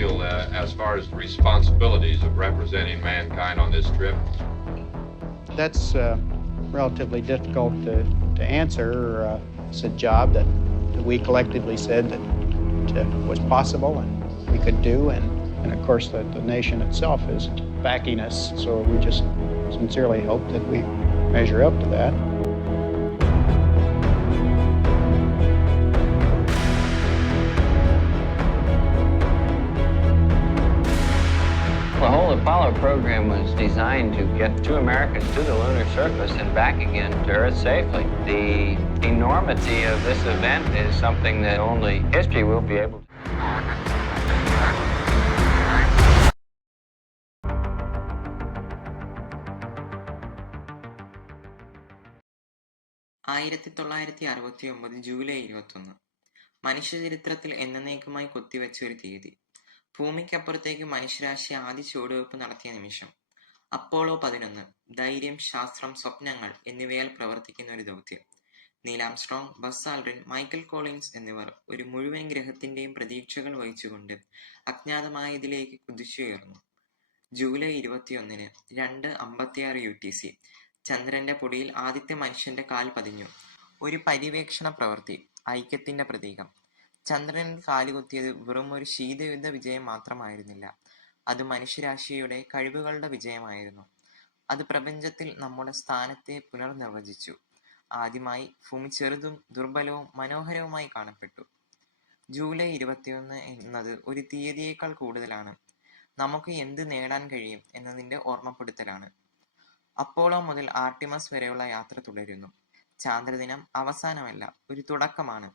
feel as far as the responsibilities of representing mankind on this trip? That's relatively difficult to answer. It's a job that we collectively said that was possible and we could do, and of course the nation itself is backing us, so we just sincerely hope that we measure up to that. The whole Apollo program was designed to get two Americans to the lunar surface and back again to Earth safely. The enormity of this event is something that only history will be able to. July 21 മനുഷ്യചരിത്രത്തിൽ എന്നേക്കുമായി കൊത്തിവെച്ച ഒരു തീയതി. ഭൂമിക്കപ്പുറത്തേക്ക് മനുഷ്യരാശി ആദ്യ ചുവടുവെപ്പ് നടത്തിയ നിമിഷം. Apollo 11 ധൈര്യം, ശാസ്ത്രം, സ്വപ്നങ്ങൾ എന്നിവയാൽ പ്രവർത്തിക്കുന്ന ഒരു ദൗത്യം. Neil Armstrong, Buzz Aldrin, Michael Collins എന്നിവർ ഒരു മുഴുവൻ ഗ്രഹത്തിന്റെയും പ്രതീക്ഷകൾ വഹിച്ചുകൊണ്ട് അജ്ഞാതമായ ഇതിലേക്ക് കുതിച്ചുയർന്നു. ജൂലൈ 21 2:56 UTC ചന്ദ്രന്റെ പൊടിയിൽ ആദ്യത്തെ മനുഷ്യന്റെ കാൽ പതിഞ്ഞു. ഒരു പര്യവേക്ഷണ പ്രവൃത്തി, ഐക്യത്തിന്റെ പ്രതീകം. ചന്ദ്രനിൽ കാലുകുത്തിയത് വെറും ഒരു ശീതയുദ്ധ വിജയം മാത്രമായിരുന്നില്ല, അത് മനുഷ്യരാശിയുടെ കഴിവുകളുടെ വിജയമായിരുന്നു. അത് പ്രപഞ്ചത്തിൽ നമ്മുടെ സ്ഥാനത്തെ പുനർനിർവചിച്ചു. ആദ്യമായി ഭൂമി ചെറുതും ദുർബലവും മനോഹരവുമായി കാണപ്പെട്ടു. ജൂലൈ 21 എന്നത് ഒരു തീയതിയേക്കാൾ കൂടുതലാണ്. നമുക്ക് എന്ത് നേടാൻ കഴിയും എന്നതിന്റെ ഓർമ്മപ്പെടുത്തലാണ്. അപ്പോളോ മുതൽ ആർട്ടിമസ് വരെയുള്ള യാത്ര തുടരുന്നു. ചാന്ദ്രദിനം അവസാനമല്ല, ഒരു തുടക്കമാണ്.